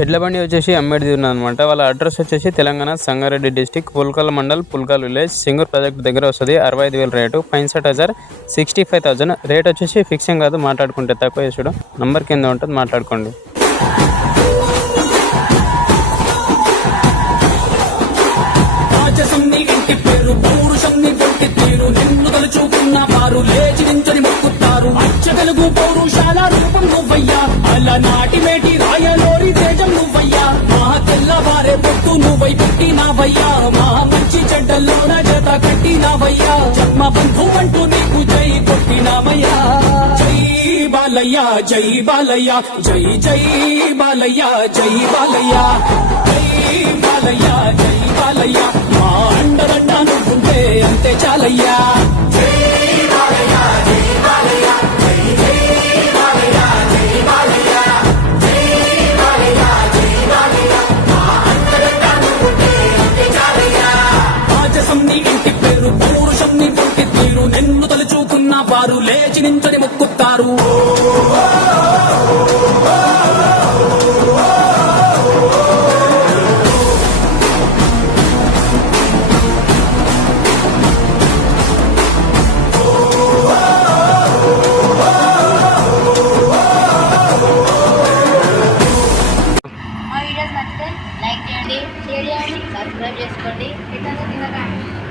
ఎడ్ల బండి వచ్చేసి అంబేడ్ది ఉన్నదనమాట వాళ్ళ అడ్రస్ వచ్చేసి Telangana Sangareddy district Pulkal mandal Pulkal village Singur project దగ్గర వస్తుంది. అరవై ఐదు వేల రేటు. పైన్సట్ హజార్ సిక్స్టీ ఫైవ్ థౌసండ్. రేట్ వచ్చేసి ఫిక్సింగ్ కాదు మాట్లాడుకుంటే తక్కువ చేసుడు నంబర్ కింద ఉంటుంది మాట్లాడుకోండి. అచ్చ తెలుగు పౌరుషాల రూపం నువ్వయ్యా. అలా నాటి మేటి రాయలో నువ్వై పుట్టినావయ్యా మా మంచి చెడ్డల్లోన జత కట్టినావయ్యా. జన్మ బంధు అంటూ నీకు జై కొట్టినావయ్యా. జై బాలయ్యా జై బాలయ్యా. జై జై బాలయ్యా జై బాలయ్యా. జై బాలయ్యా జై బాలయ్యా. మా అండదండ నువ్వుంటే అంతే చాలయ్యా. నీ పుట్టి తీరు. నిన్ను తలుచుకున్న వారు లేచి నించని మొక్కుతారు. చేసుకోండి. ఇతను తినకండి